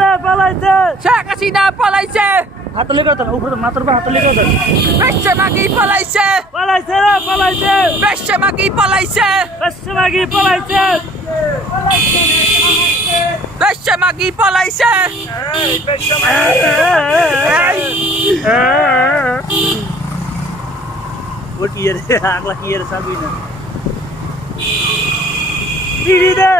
রে পালাইছে শেখ হাসিনা পালাইছে হাতে লেগে দেন উপরে মাথার উপর হাতে লেগে দেন বেশ্যা মাগি পালাইছে পালাইছে রে পালাইছে বেশ্যা মাগি পালাইছে বেশ্যা মাগি পালাইছে বেশ্যা মাগি পালাইছে ওটি রে আগলা কি রে সাবি না বিড়ি দে